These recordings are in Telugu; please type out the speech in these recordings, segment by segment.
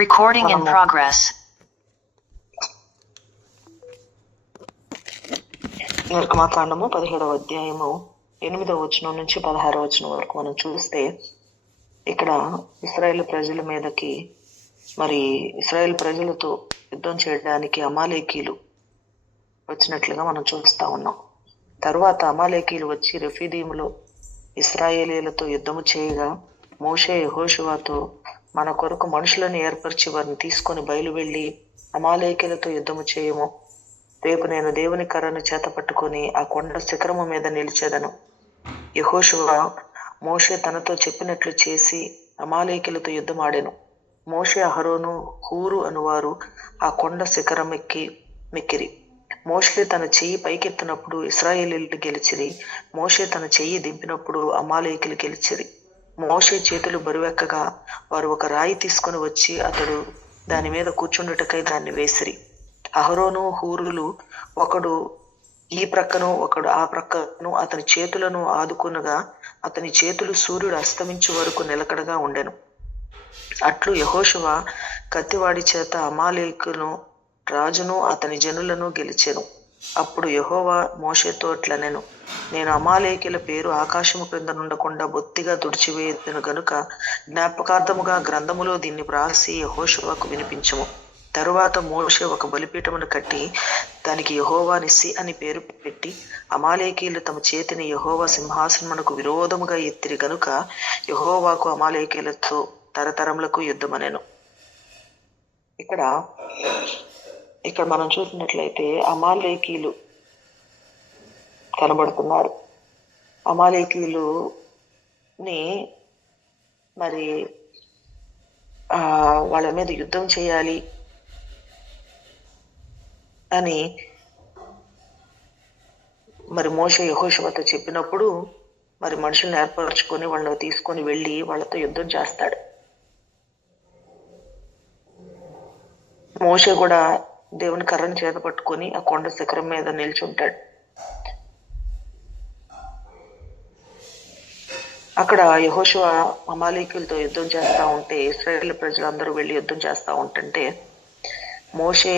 Recording in progress. నిర్గమకాండము 17వ అధ్యాయము 8వ వచనం నుంచి 16వ వచనం వరకు మనం చూస్తే ఇక్కడ ఇశ్రాయేలు ప్రజల మీదకి ఇశ్రాయేలు ప్రజలతో యుద్ధం చేయడానికి అమాలేకీలు వచ్చినట్లుగా మనం చూస్తా ఉన్నాం. తరువాత అమాలేకీలు వచ్చి రెఫీదీములో ఇశ్రాయేలీలతో యుద్ధము చేయగా మోషే యెహోషువతో మన కొరకు మనుషులను ఏర్పరిచి వారిని తీసుకొని బయలువెళ్ళి అమాలేకీలతో యుద్ధము చేయము. రేపు నేను దేవుని కర్రను చేత పట్టుకొని ఆ కొండ శిఖరము మీద నిలిచెదను. యెహోషువ మోషే తనతో చెప్పినట్లు చేసి అమాలేకీలతో యుద్ధమాడెను. మోషే అహరోను హూరు అనువారు ఆ కొండ శిఖరం మెక్కిరి. మోషే తన చెయ్యి పైకెత్తినప్పుడు ఇశ్రాయేలీయులు గెలిచిరి. మోషే తన చెయ్యి దింపినప్పుడు అమాలేకీలు గెలిచిరి. మోషే చేతులు బరువెక్కగా వారు ఒక రాయి తీసుకొని వచ్చి అతడు దాని మీద కూర్చుండుటకై దాన్ని వేసిరి. అహరోను హూరులు ఒకడు ఈ ప్రక్కను ఒకడు ఆ ప్రక్కను అతని చేతులను ఆదుకునగా అతని చేతులు సూర్యుడు అస్తమించు వరకు నిలకడగా ఉండెను. అట్లు యెహోషువ కత్తివాడి చేత అమాలేకును రాజును అతని జనులను గెలిచెను. అప్పుడు యెహోవా మోషేతో ఇట్లనెను, నేను అమాలేకీల పేరు ఆకాశము క్రింద నుండకుండా బొత్తిగా తుడిచివేయుదును గనుక జ్ఞాపకార్థముగా గ్రంథములో దీన్ని వ్రాసి యెహోషువకు వినిపించుము. తరువాత మోషే ఒక బలిపీఠమును కట్టి దానికి యెహోవా నిస్సి అని పేరు పెట్టి అమాలేకీలు తమ చేతిని యెహోవా సింహాసనమునకు విరోధముగా ఎత్తిరి గనుక యెహోవాకు అమాలేకీలతో తరతరములకు యుద్ధమనెను. ఇక్కడ మనం చూసినట్లయితే అమాలేకీలు కనబడుతున్నారు. అమాలేకీలుని వాళ్ళ మీద యుద్ధం చేయాలి అని మోషే యెహోషువతో చెప్పినప్పుడు మనుషుల్ని ఏర్పరచుకొని వాళ్ళని తీసుకొని వెళ్ళి వాళ్ళతో యుద్ధం చేస్తాడు. మోషే కూడా దేవుని కర్రను చేత పట్టుకొని ఆ కొండ శిఖరం మీద నిల్చుంటాడు. అక్కడ యెహోషువ అమాలేకీలతో యుద్ధం చేస్తా ఉంటే ఇశ్రాయేలు ప్రజలందరూ వెళ్ళి యుద్ధం చేస్తా ఉంటుంటే మోషే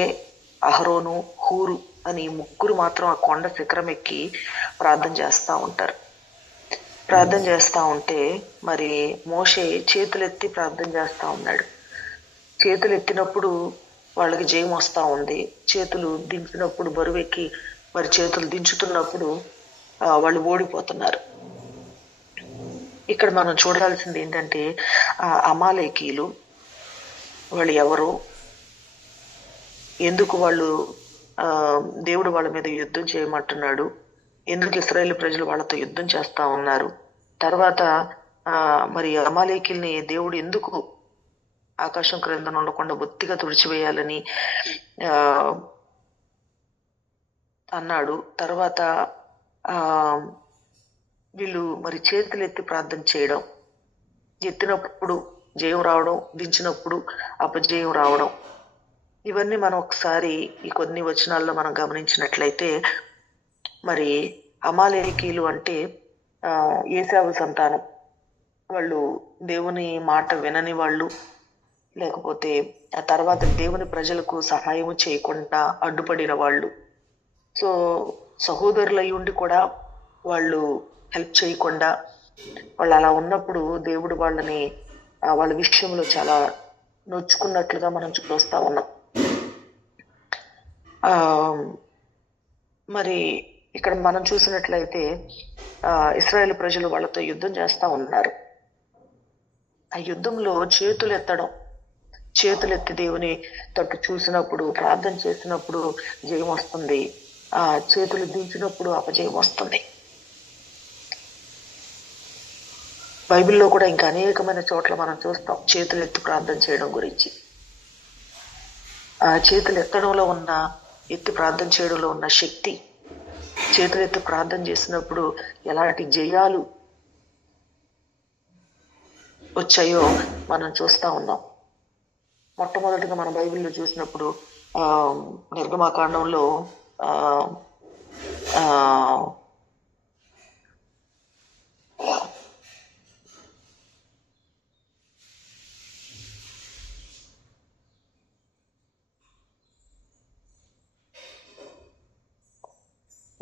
అహరోను హూరు అని ముగ్గురు మాత్రం ఆ కొండ శిఖరం ఎక్కి ప్రార్థన చేస్తా ఉంటారు. ప్రార్థన చేస్తా ఉంటే మోషే చేతులెత్తి ప్రార్థన చేస్తా ఉన్నాడు. చేతులు ఎత్తినప్పుడు వాళ్ళకి జయం వస్తూ ఉంది. చేతులు దింపినప్పుడు బరువెక్కి చేతులు దించుతున్నప్పుడు వాళ్ళు ఓడిపోతున్నారు. ఇక్కడ మనం చూడాల్సింది ఏంటంటే అమాలేకీలు వాళ్ళు ఎవరు, ఎందుకు వాళ్ళు దేవుడు వాళ్ళ మీద యుద్ధం చేయమంటున్నాడు, ఎందుకు ఇశ్రాయేలు ప్రజలు వాళ్ళతో యుద్ధం చేస్తా ఉన్నారు, తర్వాత అమాలేకీల్ని దేవుడు ఎందుకు ఆకాశం క్రింద ఉండకుండా బొత్తిగా తుడిచివేయాలని అన్నాడు. తర్వాత వీళ్ళు చేతులు ఎత్తి ప్రార్థన చేయడం, ఎత్తినప్పుడు జయం రావడం, దించినప్పుడు అపజయం రావడం, ఇవన్నీ మనం ఒకసారి ఈ కొన్ని వచనాల్లో మనం గమనించినట్లయితే అమాలేకీలు అంటే ఏశావు సంతానం. వాళ్ళు దేవుని మాట వినని వాళ్ళు, లేకపోతే ఆ తర్వాత దేవుని ప్రజలకు సహాయం చేయకుండా అడ్డుపడిన వాళ్ళు. సో సహోదరులు అయి ఉండి కూడా వాళ్ళు హెల్ప్ చేయకుండా వాళ్ళు అలా ఉన్నప్పుడు దేవుడు వాళ్ళని వాళ్ళ విషయంలో చాలా నొచ్చుకున్నట్లుగా మనం చూస్తా ఉన్నాం. ఇక్కడ మనం చూసినట్లయితే ఇశ్రాయేలు ప్రజలు వాళ్ళతో యుద్ధం చేస్తా ఉన్నారు. ఆ యుద్ధంలో చేతులెత్తి దేవుని తట్టు చూసినప్పుడు ప్రార్థన చేసినప్పుడు జయం వస్తుంది. ఆ చేతులు దించినప్పుడు అపజయం వస్తుంది. బైబిల్లో కూడా ఇంకా అనేకమైన చోట్ల మనం చూస్తాం చేతులు ఎత్తి ప్రార్థన చేయడం గురించి. ఆ చేతులు ఎత్తడంలో ఉన్న ఎత్తి ప్రార్థన చేయడంలో ఉన్న శక్తి, చేతులు ఎత్తి ప్రార్థన చేసినప్పుడు ఎలాంటి జయాలు వచ్చాయో మనం చూస్తా ఉన్నాం. మొట్టమొదటిగా మన బైబిల్లో చూసినప్పుడు నిర్గమకాండంలో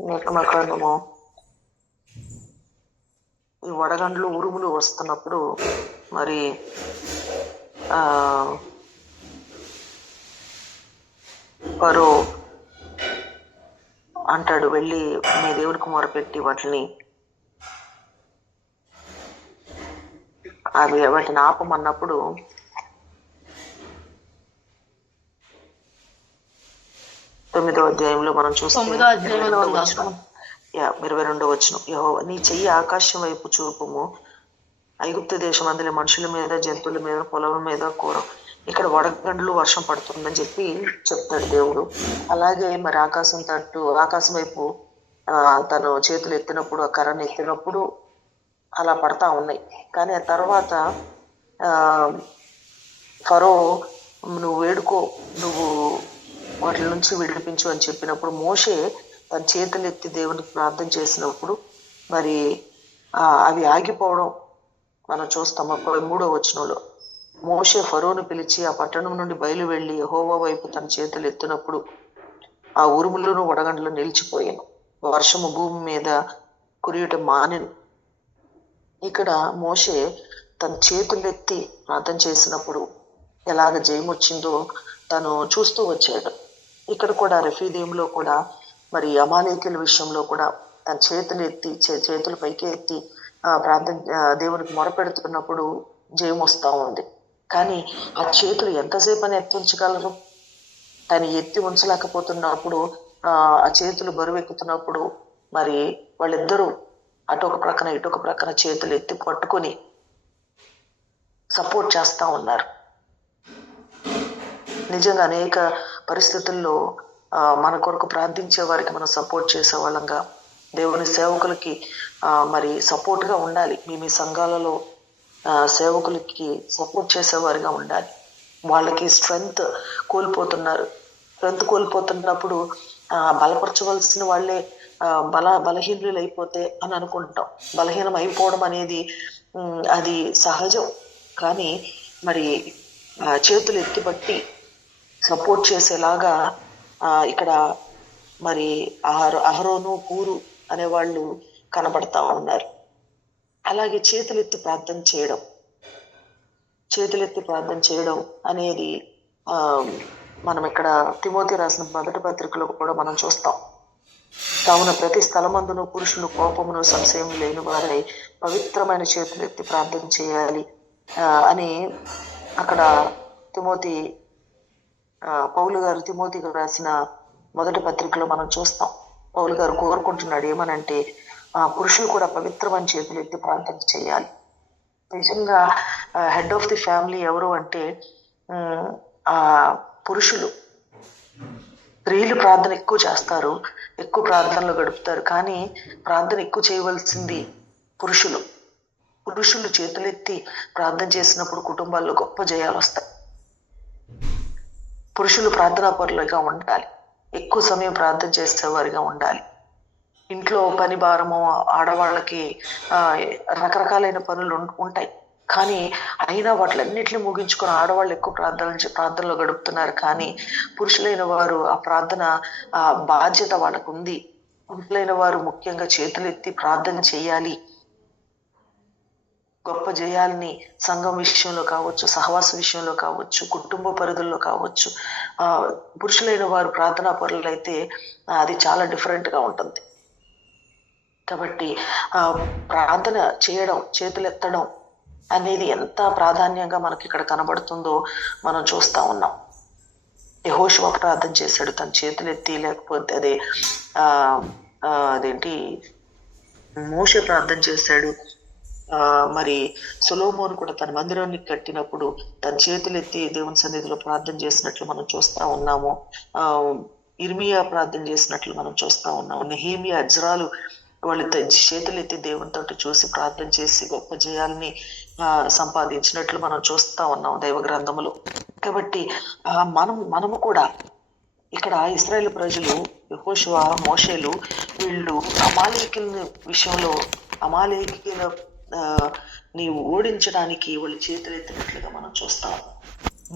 నిర్గమకాండము ఈ వడగండ్లు ఉరుములు వస్తున్నప్పుడు మరి ఫరో అంటాడు, వెళ్ళి మీ దేవుడికి మొరపెట్టి వాటిని వాటిని ఆపమన్నప్పుడు తొమ్మిదో అధ్యాయంలో మనం చూస్తాం 22వ వచనం, యెహోవా నీ చెయ్యి ఆకాశం వైపు చూపుము, ఐగుప్తు దేశం అందులో మనుషుల మీద, జంతువుల మీద, పొలం మీద, కూర. ఇక్కడ వడగండ్లు వర్షం పడుతుందని చెప్పి చెప్తాడు దేవుడు. అలాగే మరి ఆకాశం వైపు తను చేతులు ఎత్తినప్పుడు, ఆ కర్రను ఎత్తినప్పుడు అలా పడతా ఉన్నాయి. కానీ ఆ తర్వాత ఫరో నువ్వు వేడుకో, నువ్వు వాటి నుంచి విడిపించు అని చెప్పినప్పుడు మోషే తన చేతులు ఎత్తి దేవునికి ప్రార్థన చేసినప్పుడు మరి అవి ఆగిపోవడం మనం చూస్తాం. 13వ వచనంలో మోషే ఫరోను పిలిచి ఆ పట్టణం నుండి బయలు వెళ్ళి యెహోవా వైపు తన చేతులు ఎత్తినప్పుడు ఆ ఉరుములను వడగండ్లు నిలిచిపోయాను, వర్షము భూమి మీద కురియుట మానెను. ఇక్కడ మోషే తన చేతులెత్తి ప్రార్థన చేసినప్పుడు ఎలాగ జయం వచ్చిందో తను చూస్తూ వచ్చాడు. ఇక్కడ కూడా రెఫీదీంలో కూడా మరి అమాలేకుల విషయంలో కూడా తన చేతులు ఎత్తి చేతులు పైకి ఎత్తి ప్రార్థన దేవునికి మొరపెడుతున్నప్పుడు జయం వస్తూ ఉంది. కానీ ఆ చేతులు ఎంతసేపు అని ఎత్తి ఉంచగలరు? తను ఎత్తి ఉంచలేకపోతున్నప్పుడు ఆ చేతులు బరువు ఎక్కుతున్నప్పుడు మరి వాళ్ళిద్దరూ అటొక ప్రక్కన ఇటొక ప్రక్కన చేతులు ఎత్తి పట్టుకొని సపోర్ట్ చేస్తూ ఉన్నారు. నిజంగా అనేక పరిస్థితుల్లో మన కొరకు ప్రార్థించే వారికి మనం సపోర్ట్ చేసే వాళ్ళంగా, దేవుని సేవకులకి మరి సపోర్ట్గా ఉండాలి. మీ సంఘాలలో సేవకులకి సపోర్ట్ చేసేవారిగా ఉండాలి. వాళ్ళకి స్ట్రెంగ్త్ కోల్పోతున్నప్పుడు బలపరచవలసిన వాళ్ళే బలహీనులు అయిపోతే అని అనుకుంటాం. బలహీనం అయిపోవడం అనేది అది సహజం. కానీ మరి చేతులు ఎత్తిపట్టి సపోర్ట్ చేసేలాగా ఇక్కడ మరి అహరోను హూరు అనేవాళ్ళు కనబడతా ఉన్నారు. అలాగే చేతులెత్తి ప్రార్థన చేయడం అనేది మనం ఇక్కడ తిమోతి రాసిన మొదటి పత్రికలో కూడా మనం చూస్తాం. కావున ప్రతి స్థలమందును పురుషులు కోపమును సంశయం లేని వారై పవిత్రమైన చేతులెత్తి ప్రార్థన చేయాలి అని అక్కడ పౌలు గారు తిమోతికి రాసిన మొదటి పత్రికలో మనం చూస్తాం. పౌలు గారు కోరుకుంటున్నాడు ఏమనంటే పురుషులు కూడా పవిత్రమైన చేతులు ఎత్తి ప్రార్థన చేయాలి. నిజంగా హెడ్ ఆఫ్ ది ఫ్యామిలీ ఎవరు అంటే పురుషులు. స్త్రీలు ప్రార్థన ఎక్కువ చేస్తారు, ఎక్కువ ప్రార్థనలు గడుపుతారు. కానీ ప్రార్థన ఎక్కువ చేయవలసింది పురుషులు చేతులెత్తి ప్రార్థన చేసినప్పుడు కుటుంబాల్లో గొప్ప జయాలు వస్తాయి. పురుషులు ప్రార్థనా పరులుగా ఉండాలి, ఎక్కువ సమయం ప్రార్థన చేసేవారిగా ఉండాలి. ఇంట్లో పని భారము ఆడవాళ్ళకి రకరకాలైన పనులు ఉంటాయి. కానీ అయినా వాటిలన్నిటిని ముగించుకొని ఆడవాళ్ళు ఎక్కువ ప్రార్థనలో గడుపుతున్నారు. కానీ పురుషులైన వారు ఆ ప్రార్థన బాధ్యత వాళ్ళకు ఉంది. పురుషులైన వారు ముఖ్యంగా చేతులెత్తి ప్రార్థన చేయాలి. గొప్ప జయాల్ని సంఘం విషయంలో కావచ్చు, సహవాస విషయంలో కావచ్చు, కుటుంబ పరిధుల్లో కావచ్చు, పురుషులైన వారు ప్రార్థనా పరులు అయితే అది చాలా డిఫరెంట్గా ఉంటుంది. కాబట్టి ప్రార్థన చేయడం, చేతులెత్తడం అనేది ఎంత ప్రాధాన్యంగా మనకి ఇక్కడ కనబడుతుందో మనం చూస్తూ ఉన్నాం. యెహోషువ ప్రార్థన చేశాడు తన చేతులెత్తి, లేకపోతే అదేంటి మోషే ప్రార్థన చేశాడు. మరి సొలొమోను కూడా తన మందిరాన్ని కట్టినప్పుడు తన చేతులెత్తి దేవుని సన్నిధిలో ప్రార్థన చేసినట్లు మనం చూస్తూ ఉన్నాము. ఇర్మియా ప్రార్థన చేసినట్లు మనం చూస్తూ ఉన్నాము. నెహెమియా, అజ్రాలు వాళ్ళు చేతులెత్తి దేవునితో చూసి ప్రార్థన చేసి గొప్ప జయాల్ని సంపాదించినట్లు మనం చూస్తూ ఉన్నాం దైవ గ్రంథములో. కాబట్టి మనము కూడా ఇక్కడ ఇశ్రాయేలు ప్రజలు, యెహోషువ, మోషేలు వీళ్ళు అమాలేకీల విషయంలో నీవు ఓడించడానికి వాళ్ళు చేతులెత్తినట్లుగా మనం చూస్తాం.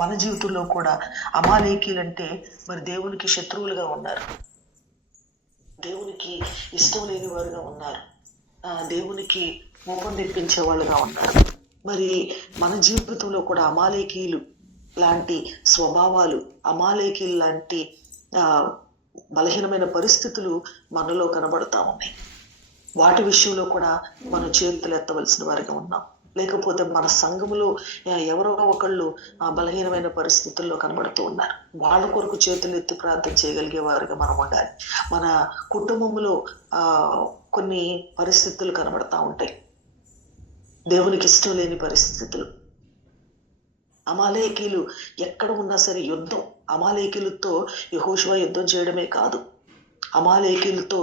మన జీవితంలో కూడా అమాలేకీలంటే మరి దేవునికి శత్రువులుగా ఉన్నారు. దేవునికి ఇష్టం లేని వారుగా ఉన్నారు, దేవునికి కోపం తెప్పించే వాళ్ళుగా ఉన్నారు. మరి మన జీవితంలో కూడా అమాలేకీలు లాంటి స్వభావాలు, అమాలేకీలు లాంటి బలహీనమైన పరిస్థితులు మనలో కనబడతా ఉన్నాయి. వాటి విషయంలో కూడా మనం చేతులు ఎత్తవలసిన వారిగా ఉన్నాం. లేకపోతే మన సంఘములో ఎవరో ఒకళ్ళు బలహీనమైన పరిస్థితుల్లో కనబడుతూ ఉన్నారు, వాళ్ళ కొరకు చేతులు ఎత్తి ప్రార్థన చేయగలిగే వారిగా మనం ఉండాలి. మన కుటుంబంలో కొన్ని పరిస్థితులు కనబడతా ఉంటాయి, దేవునికి ఇష్టం లేని పరిస్థితులు. అమాలేకీలు ఎక్కడ ఉన్నా సరే యుద్ధం, అమాలేకీలతో యెహోషువ యుద్ధం చేయడమే కాదు, అమాలేకీలతో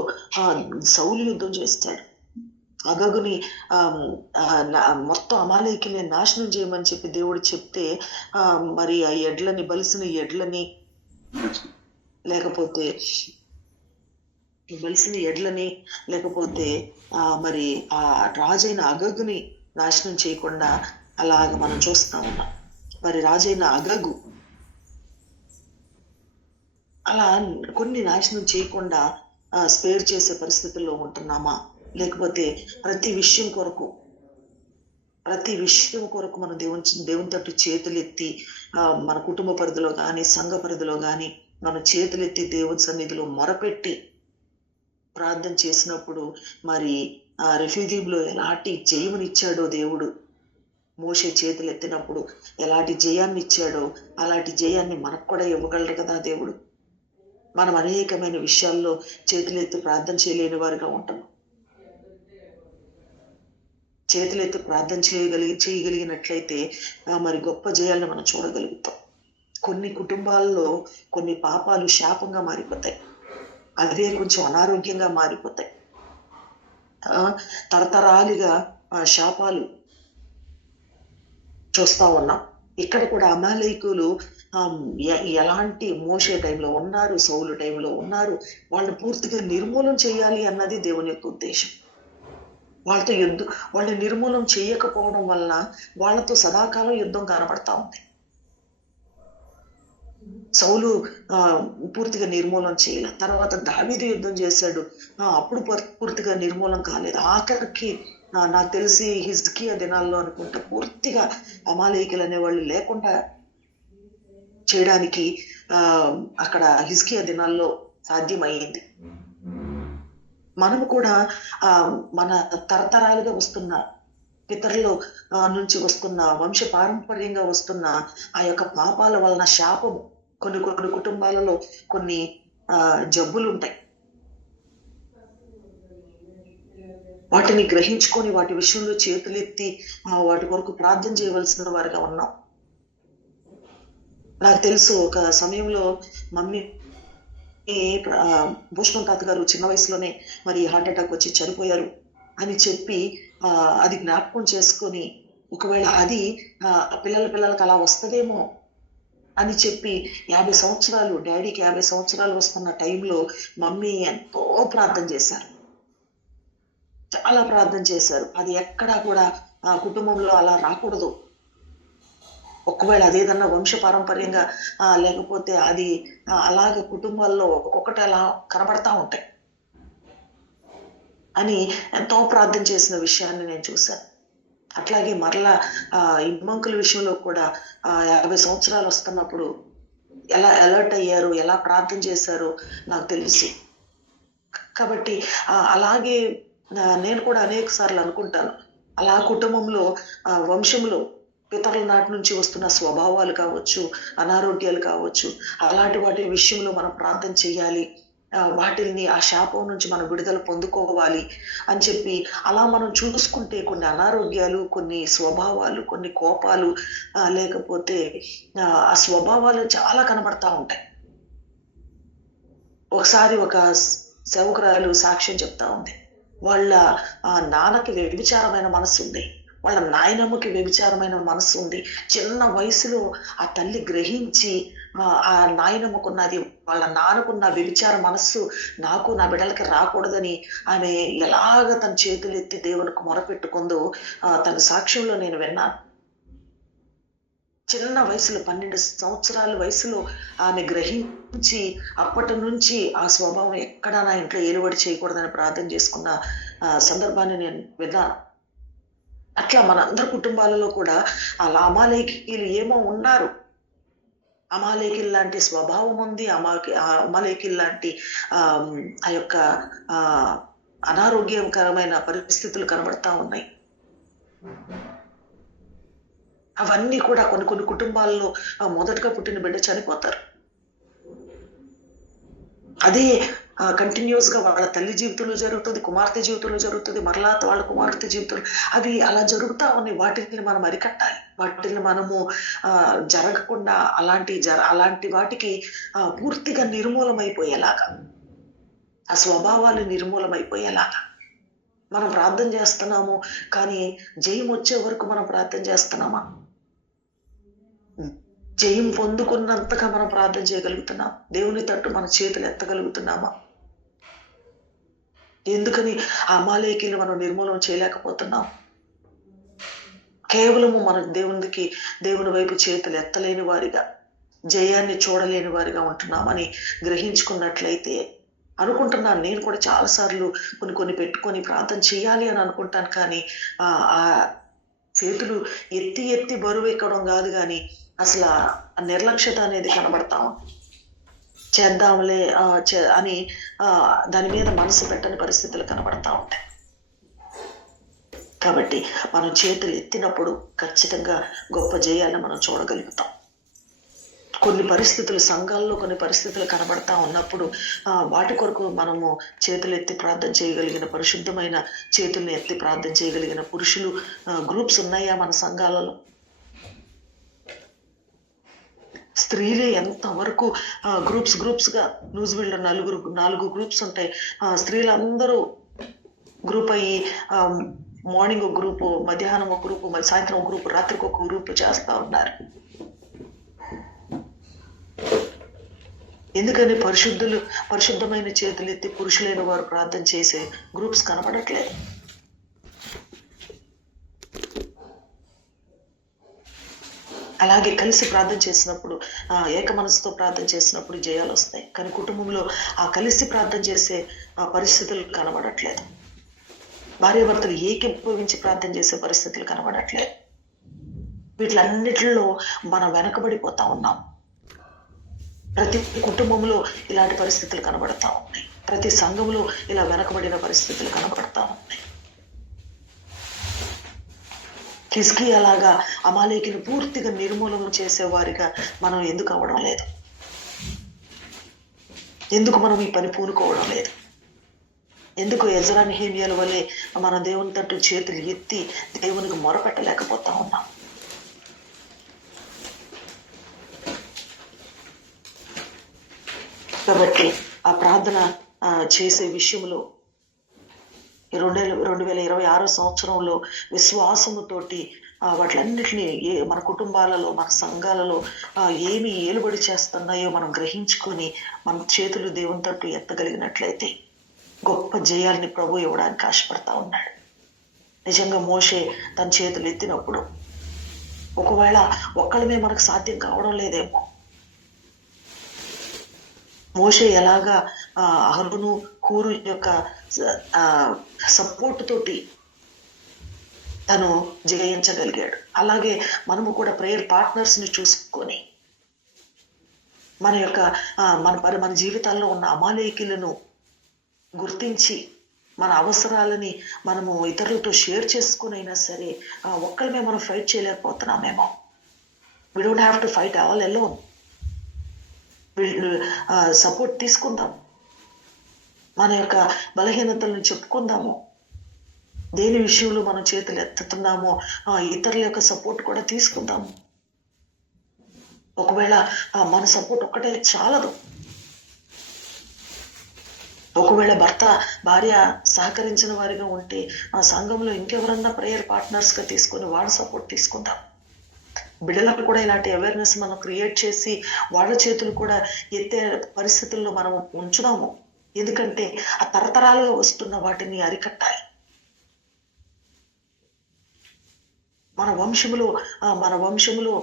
సౌలు యుద్ధం చేస్తాడు. అగగుని మొత్తం అమాలేకీని నాశనం చేయమని చెప్పి దేవుడు చెప్తే మరి ఆ ఎడ్లని, బలిసిన ఎడ్లని, లేకపోతే మరి ఆ రాజైన అగగుని నాశనం చేయకుండా అలాగ మనం చూస్తా ఉన్నాం. మరి రాజైన అగగు అలా కొన్ని నాశనం చేయకుండా స్పేర్ చేసే పరిస్థితుల్లో ఉంటున్నామా? లేకపోతే ప్రతి విషయం కొరకు మనం దేవుని తట్టు చేతులెత్తి మన కుటుంబ పరిధిలో కానీ సంఘ పరిధిలో కానీ మన చేతులెత్తి దేవుని సన్నిధిలో మొరపెట్టి ప్రార్థన చేసినప్పుడు మరి రెఫ్యూజీలో ఎలాంటి జయమునిచ్చాడో దేవుడు, మోషే చేతులు ఎత్తినప్పుడు ఎలాంటి జయాన్ని ఇచ్చాడో అలాంటి జయాన్ని మనకు కూడా ఇవ్వగలరు కదా దేవుడు. మనం అనేకమైన విషయాల్లో చేతులెత్తి ప్రార్థన చేయలేని వారిగా ఉంటాం. చేతులెత్తి ప్రార్థన చేయగలిగినట్లయితే మరి గొప్ప జయాలను మనం చూడగలుగుతాం. కొన్ని కుటుంబాల్లో కొన్ని పాపాలు శాపంగా మారిపోతాయి, అదే కొంచెం అనారోగ్యంగా మారిపోతాయి, తరతరాలుగా శాపాలు చూస్తా ఉన్నాం. ఇక్కడ కూడా అమాలేకులు ఎలాంటి మోషే టైంలో ఉన్నారు, సౌలు టైంలో ఉన్నారు. వాళ్ళని పూర్తిగా నిర్మూలన చేయాలి అన్నది దేవుని యొక్క ఉద్దేశం. వాళ్ళని నిర్మూలన చేయకపోవడం వలన వాళ్ళతో సదాకాలం యుద్ధం కనబడతా ఉంది. సౌలు పూర్తిగా నిర్మూలన చేయలే, తర్వాత దావీదు యుద్ధం చేశాడు, అప్పుడు పూర్తిగా నిర్మూలన కాలేదు. ఆఖరికి నాకు తెలిసి హిజ్కియా దినాల్లో అనుకుంటా పూర్తిగా అమాలేకులు అనేవాళ్ళు లేకుండా చేయడానికి అక్కడ హిజ్కియా దినాల్లో సాధ్యమయ్యింది. మనము కూడా మన తరతరాలుగా వస్తున్న పితరుల నుంచి వస్తున్న వంశ పారంపర్యంగా వస్తున్న ఆ యొక్క పాపాల వలన శాపము, కొన్ని కుటుంబాలలో కొన్ని జబ్బులు ఉంటాయి. వాటిని గ్రహించుకొని వాటి విషయంలో చేతులెత్తి వాటి కొరకు ప్రార్థన చేయవలసిన వారిగా ఉన్నాం. నాకు తెలుసు ఒక సమయంలో మమ్మీ భూషణం తాత గారు చిన్న వయసులోనే మరి హార్ట్ అటాక్ వచ్చి చనిపోయారు అని చెప్పి అది జ్ఞాపకం చేసుకొని, ఒకవేళ అది పిల్లలకి అలా వస్తుందేమో అని చెప్పి 50 సంవత్సరాలు, డాడీకి 50 సంవత్సరాలు వస్తున్న టైంలో మమ్మీ ఎంతో ప్రార్థన చేశారు, చాలా ప్రార్థన చేశారు. అది ఎక్కడా కూడా కుటుంబంలో అలా రాకూడదు. ఒకవేళ అదేదన్నా వంశ పారంపర్యంగా లేకపోతే అది అలాగే కుటుంబాల్లో ఒక్కొక్కటి అలా కనబడతా ఉంటాయి అని ఎంతో ప్రార్థన చేసిన విషయాన్ని నేను చూశాను. అట్లాగే మరలా ఇమ్మంకుల విషయంలో కూడా 50 సంవత్సరాలు వస్తున్నప్పుడు ఎలా అలర్ట్ అయ్యారు, ఎలా ప్రార్థన చేశారో నాకు తెలుసు. కాబట్టి అలాగే నేను కూడా అనేక సార్లు అనుకుంటాను, అలా కుటుంబంలో వంశంలో పితరుల నాటి నుంచి వస్తున్న స్వభావాలు కావచ్చు, అనారోగ్యాలు కావచ్చు, అలాంటి వాటి విషయంలో మనం ప్రార్థన చేయాలి, వాటిని ఆ శాపం నుంచి మనం విడుదల పొందుకోవాలి అని చెప్పి అలా మనం చూసుకుంటే కొన్ని అనారోగ్యాలు, కొన్ని స్వభావాలు, కొన్ని కోపాలు, లేకపోతే ఆ స్వభావాలు చాలా కనబడతా ఉంటాయి. ఒకసారి ఒక సేవకురాలు సాక్ష్యం చెప్తా ఉంది, వాళ్ళ నాన్నకి వ్యభిచారమైన మనసు ఉంది, వాళ్ళ నాయనమ్మకి వ్యభిచారమైన మనసు ఉంది. చిన్న వయసులో ఆ తల్లి గ్రహించి ఆ నాయనమ్మకున్నది, వాళ్ళ నాన్నకున్న వ్యభిచార మనస్సు నాకు నా బిడ్డలకి రాకూడదని ఆమె ఎలాగ తన చేతులెత్తి దేవునికి మొరపెట్టుకుందో తన సాక్ష్యంలో నేను విన్నాను. చిన్న వయసులో 12 సంవత్సరాల వయసులో ఆమె గ్రహించి అప్పటి నుంచి ఆ స్వభావం ఎక్కడా నా ఇంట్లో ఏలుబడి చేయకూడదని ప్రార్థన చేసుకున్న సందర్భాన్ని నేను విన్నాను. అట్లా మనందరి కుటుంబాలలో కూడా ఆ అమాలేకీయులు ఏమో ఉన్నారు. అమాలేకీయుల లాంటి స్వభావం ఉంది. అమాలేకీయుల లాంటి ఆ యొక్క అనారోగ్యకరమైన పరిస్థితులు కనబడతా ఉన్నాయి. అవన్నీ కూడా కొన్ని కుటుంబాల్లో మొదటగా పుట్టిన బిడ్డ చనిపోతారు. అదే కంటిన్యూస్ గా వాళ్ళ తల్లి జీవితంలో జరుగుతుంది, కుమార్తె జీవితంలో జరుగుతుంది, మరలా వాళ్ళ కుమార్తె జీవితంలో అవి అలా జరుగుతా ఉన్నాయి. వాటిని మనం అరికట్టాలి. వాటిని మనము జరగకుండా అలాంటి వాటికి పూర్తిగా నిర్మూలమైపోయేలాగా, ఆ స్వభావాలు నిర్మూలమైపోయేలాగా మనం ప్రార్థన చేస్తున్నాము. కానీ జయం వచ్చే వరకు మనం ప్రార్థన చేస్తున్నామా? జయం పొందుకున్నంతగా మనం ప్రార్థన చేయగలుగుతున్నాం? దేవుని తట్టు మన చేతులు ఎత్తగలుగుతున్నామా? ఎందుకని అమాలేకీలు మనం నిర్మూలన చేయలేకపోతున్నాం? కేవలము మనం దేవుని వైపు చేతులు ఎత్తలేని వారిగా, జయాన్ని చూడలేని వారిగా ఉంటున్నామని గ్రహించుకున్నట్లయితే, అనుకుంటున్నాను నేను కూడా చాలాసార్లు కొన్ని పెట్టుకొని ప్రార్థన చేయాలి అని అనుకుంటాను. కానీ ఆ చేతులు ఎత్తి బరువు ఎక్కడం కాదు, కానీ అసలు ఆ నిర్లక్ష్యత అనేది కనబడతాం. చేద్దాంలే అని దాని మీద మనసు పెట్టని పరిస్థితులు కనబడతా ఉంటాయి. కాబట్టి మనం చేతులు ఎత్తినప్పుడు ఖచ్చితంగా గొప్ప జయాన్ని మనం చూడగలుగుతాం. కొన్ని పరిస్థితులు, సంఘాల్లో కొన్ని పరిస్థితులు కనబడతా ఉన్నప్పుడు వాటి కొరకు మనము చేతులు ఎత్తి ప్రార్థన చేయగలిగిన, పరిశుద్ధమైన చేతుల్ని ఎత్తి ప్రార్థన చేయగలిగిన పురుషులు గ్రూప్స్ ఉన్నాయా మన సంఘాలలో? స్త్రీలే ఎంతవరకు గ్రూప్స్ గా న్యూజివీడ్ 4 గ్రూప్స్ ఉంటాయి. స్త్రీలందరూ గ్రూప్ అయ్యి మార్నింగ్ ఒక గ్రూపు, మధ్యాహ్నం ఒక గ్రూపు, మళ్ళీ సాయంత్రం ఒక గ్రూపు, రాత్రికి ఒక గ్రూపు చేస్తా ఉన్నారు. ఎందుకని పరిశుద్ధమైన చేతులు ఎత్తి పురుషులైన వారు ప్రార్థన చేసే గ్రూప్స్ కనపడట్లేదు. అలాగే కలిసి ప్రార్థన చేసినప్పుడు, ఏక మనసుతో ప్రార్థన చేసినప్పుడు జయాలు వస్తాయి. కానీ కుటుంబంలో ఆ కలిసి ప్రార్థన చేసే పరిస్థితులు కనబడట్లేదు. భార్యాభర్తలు ఏకీభవించి ప్రార్థన చేసే పరిస్థితులు కనబడట్లేదు. వీటిలన్నిటిలో మనం వెనకబడిపోతా ఉన్నాం. ప్రతి కుటుంబంలో ఇలాంటి పరిస్థితులు కనబడతా ఉన్నాయి. ప్రతి సంఘంలో ఇలా వెనకబడిన పరిస్థితులు కనబడతా ఉన్నాయి. హిజ్కియా లాగా అమాలేకీని పూర్తిగా నిర్మూలన చేసేవారిగా మనం ఎందుకు అవ్వడం లేదు? ఎందుకు మనం ఈ పని పూనుకోవడం లేదు? ఎందుకు ఎజ్రా నెహెమ్యాల వలె మన దేవుని తట్టు చేతులు ఎత్తి దేవునికి మొరపెట్టలేకపోతా ఉన్నాం? కాబట్టి ఆ ప్రార్థన చేసే విషయంలో 2026 సంవత్సరంలో విశ్వాసముతోటి వాటిలన్నిటినీ మన కుటుంబాలలో, మన సంఘాలలో ఏమి ఏలుబడి చేస్తున్నాయో మనం గ్రహించుకొని మన చేతులు దేవుని తట్టు ఎత్తగలిగినట్లయితే గొప్ప జయాల్ని ప్రభు ఇవ్వడానికి ఆశపడతా ఉన్నాడు. నిజంగా మోషే తన చేతులు ఎత్తినప్పుడు ఒకవేళ ఒక్కళ్ళమే మనకు సాధ్యం కావడం లేదేమో. మోషే ఎలాగా అహరోను, హూరు యొక్క సపోర్ట్ తోటి తను జయించగలిగాడు, అలాగే మనము కూడా ప్రేయర్ పార్ట్నర్స్ ని చూసుకొని మన జీవితాల్లో ఉన్న అమాలేకీలను గుర్తించి మన అవసరాలని మనము ఇతరులతో షేర్ చేసుకునైనా సరే ఒక్కళ్ళమే మనం ఫైట్ చేయలేకపోతున్నామేమో. We don't have to fight all alone. Support తీసుకుందాం, మన యొక్క బలహీనతలను చెప్పుకుందాము. దేని విషయంలో మనం చేతులు ఎత్తుతున్నామో ఇతరుల యొక్క సపోర్ట్ కూడా తీసుకుందాము. ఒకవేళ మన సపోర్ట్ ఒక్కటే చాలదు. ఒకవేళ భార్య సహకరించిన వారిగా ఉంటే ఆ సంఘంలో ఇంకెవరన్నా ప్రేయర్ పార్ట్నర్స్ గా తీసుకొని వాళ్ళ సపోర్ట్ తీసుకుందాం. బిడ్డలకు కూడా ఇలాంటి అవేర్నెస్ మనం క్రియేట్ చేసి వాళ్ళ చేతులు కూడా ఎత్తే పరిస్థితుల్లో మనం ఉంచుదాము. ఎందుకంటే ఆ తరతరాలుగా వస్తున్న వాటిని అరికట్టాలి. మన వంశములో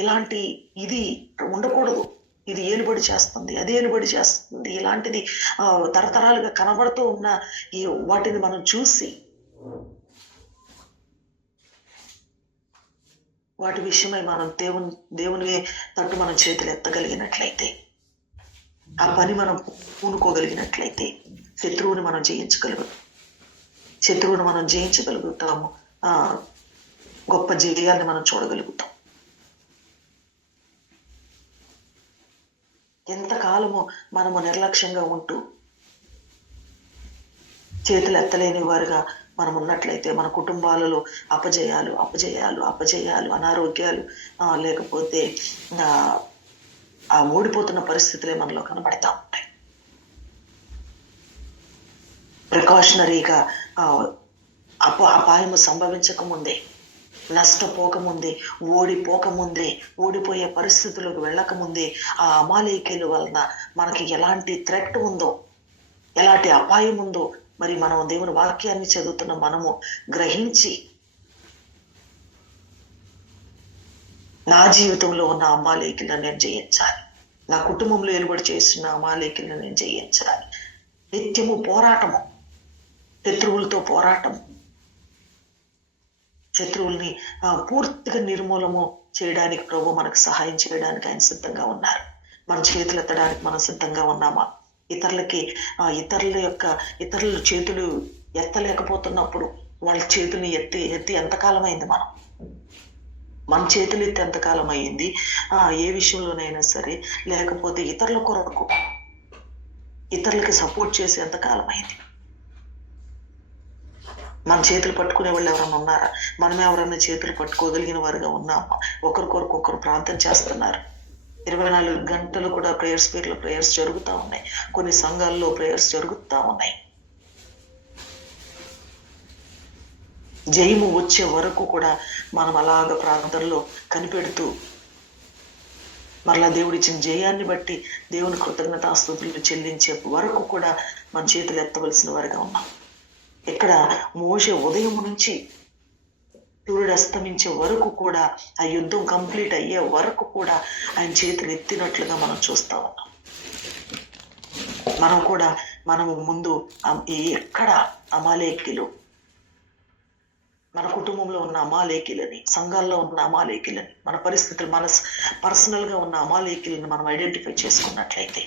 ఇలాంటి ఇది ఉండకూడదు, ఇది ఏలుబడి చేస్తుంది, అది ఏలుబడి చేస్తుంది, ఇలాంటిది తరతరాలుగా కనబడుతూ ఉన్న ఈ వాటిని మనం చూసి వాటి విషయమై మనం దేవుని తట్టు మనం చేతులు ఎత్తగలిగినట్లయితే, ఆ పని మనం పూనుకోగలిగినట్లయితే శత్రువుని మనం జయించగలుగుతాము. గొప్ప జయాన్ని మనం చూడగలుగుతాం. ఎంతకాలము మనము నిర్లక్ష్యంగా ఉంటూ చేతులు ఎత్తలేని వారుగా మనం ఉన్నట్లయితే మన కుటుంబాలలో అపజయాలు, అనారోగ్యాలు, లేకపోతే ఓడిపోతున్న పరిస్థితులే మనలో కనబడతా ఉంటాయి. ప్రికాషనరీగా అపాయము సంభవించకముందే, నష్టపోకముందే, ఓడిపోయే పరిస్థితులకు వెళ్ళకముందే ఆ అమాలేకీల వలన మనకి ఎలాంటి థ్రెట్ ఉందో, ఎలాంటి అపాయం ఉందో మరి మనం దేవుని వాక్యాన్ని చదువుతున్న మనము గ్రహించి నా జీవితంలో ఉన్న అమాలేకీలను నేను జయించాలి, నా కుటుంబంలో ఏలుబడి చేస్తున్న అమాలేకీలను నేను జయించాలి. నిత్యము పోరాటము, శత్రువులతో పోరాటము, శత్రువుల్ని పూర్తిగా నిర్మూలము చేయడానికి ప్రభు మనకు సహాయం చేయడానికి ఆయన సిద్ధంగా ఉన్నారు. మన చేతులు ఎత్తడానికి మనం సిద్ధంగా ఉన్నామా? ఇతరుల చేతులు ఎత్తలేకపోతున్నప్పుడు వాళ్ళ చేతుల్ని ఎత్తి ఎంతకాలం అయింది? మన చేతులు ఎత్తి ఎంతకాలం అయింది? ఏ విషయంలోనైనా సరే, లేకపోతే ఇతరుల కొరకు ఇతరులకి సపోర్ట్ చేసి ఎంతకాలం అయింది? మన చేతులు పట్టుకునే వాళ్ళు ఎవరన్నా ఉన్నారా? మనం ఎవరన్నా చేతులు పట్టుకోగలిగిన వారుగా ఉన్నామా? ఒకరికొరకు ఒకరు ప్రార్థన చేస్తున్నారు. 24 గంటలు కూడా ప్రేయర్స్ జరుగుతూ ఉన్నాయి. కొన్ని సంఘాల్లో ప్రేయర్స్ జరుగుతూ ఉన్నాయి. జయము వచ్చే వరకు కూడా మనం అలాగ ప్రార్థనలో కనిపెడుతూ మరలా దేవుడిచ్చిన జయాన్ని బట్టి దేవుని కృతజ్ఞతాస్తుతులు చెల్లించే వరకు కూడా మన చేతులు ఎత్తవలసిన వారిగా ఉన్నాం. ఇక్కడ మోషే ఉదయం నుంచి సూర్యుడు అస్తమించే వరకు కూడా, ఆ యుద్ధం కంప్లీట్ అయ్యే వరకు కూడా ఆయన చేతులు ఎత్తినట్లుగా మనం చూస్తా ఉన్నాం. మనము ముందు ఎక్కడ అమాలేకీలు, మన కుటుంబంలో ఉన్న అమాలేకీలని, సంఘాల్లో ఉన్న అమాలేకీలని, మన పరిస్థితులు, మన పర్సనల్ గా ఉన్న అమాలేకీలను మనం ఐడెంటిఫై చేసుకున్నట్లయితే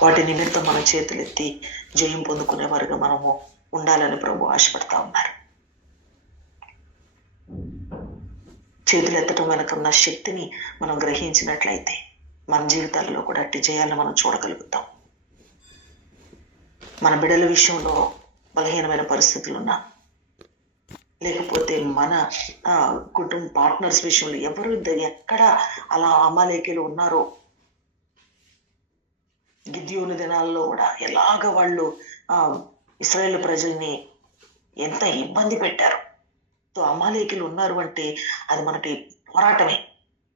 వాటి నిమిత్తం మన చేతులెత్తి జయం పొందుకునే వారుగా మనము ఉండాలని ప్రభు ఆశపడతా ఉన్నారు. చేతులు ఎత్తడం వెనక ఉన్న శక్తిని మనం గ్రహించినట్లయితే మన జీవితాల్లో కూడా అట్టి జయాలను మనం చూడగలుగుతాం. మన బిడ్డల విషయంలో బలహీనమైన పరిస్థితులున్నా, లేకపోతే మన కుటుంబ పార్ట్నర్స్ విషయంలో ఎక్కడ అలా అమాలేకీలు ఉన్నారో, గిద్యోను దినాల్లో కూడా ఎలాగ వాళ్ళు ఇశ్రాయేలు ప్రజల్ని ఎంత ఇబ్బంది పెట్టారు. సో అమాలేకీలు ఉన్నారు అంటే అది మనకి పోరాటమే,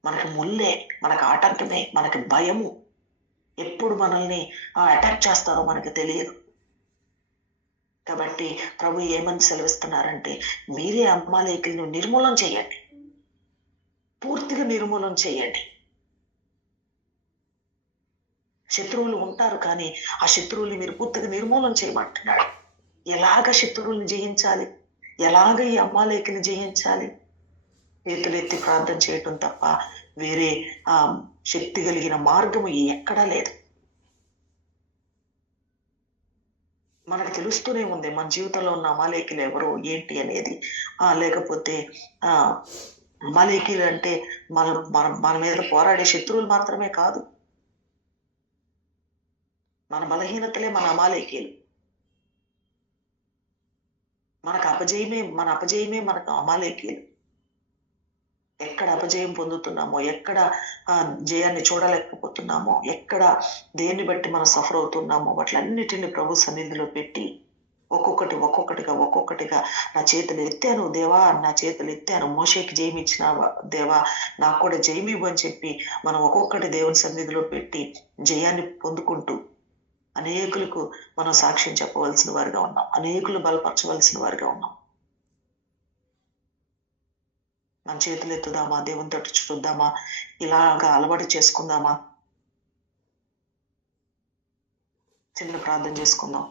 మనకి ముల్లే, మనకు ఆటంకమే, మనకి భయము. ఎప్పుడు మనల్ని అటాక్ చేస్తారో మనకి తెలియదు. కాబట్టి ప్రభు ఏమని సెలవిస్తున్నారంటే, మీరే అమాలేకీలను నిర్మూలన చేయండి, పూర్తిగా నిర్మూలన చేయండి. శత్రువులు ఉంటారు, కానీ ఆ శత్రువుల్ని మీరు పూర్తిగా నిర్మూలన చేయమంటున్నాడు. ఎలాగ శత్రువుల్ని జయించాలి? ఎలాగ ఈ అమాలేకీని జయించాలి? చేతులెత్తి ప్రార్థన చేయటం తప్ప వేరే శక్తి కలిగిన మార్గము ఎక్కడా లేదు. మనకు తెలుస్తూనే ఉంది మన జీవితంలో ఉన్న అమాలేకీలు ఎవరు ఏంటి అనేది. లేకపోతే అమాలేకీలు అంటే మన మీద పోరాడే శత్రువులు మాత్రమే కాదు, మన బలహీనతలే మన అమాలేకీలు. మన అపజయమే మనకు అమాలేకీలు. ఎక్కడ అపజయం పొందుతున్నామో, ఎక్కడ జయాన్ని చూడలేకపోతున్నామో, ఎక్కడ దేన్ని బట్టి మనం సఫర్ అవుతున్నామో వాటిలన్నిటిని ప్రభు సన్నిధిలో పెట్టి ఒక్కొక్కటిగా నా చేతులు ఎత్తాను దేవా, నా చేతులు ఎత్తాను, మోషేకి జయం ఇచ్చిన దేవా నాకు కూడా జయం ఇవ్వు అని చెప్పి మనం ఒక్కొక్కటి దేవుని సన్నిధిలో పెట్టి జయాన్ని పొందుకుంటూ అనేకులకు మనం సాక్ష్యం చెప్పవలసిన వారిగా ఉన్నాం, అనేకులు బలపరచవలసిన వారిగా ఉన్నాం. మన చేతులు ఎత్తుదామా, దేవుని తోటి చూద్దామా, ఇలాగా అలవాటు చేసుకుందామా. చిన్న ప్రార్థన చేసుకుందాం.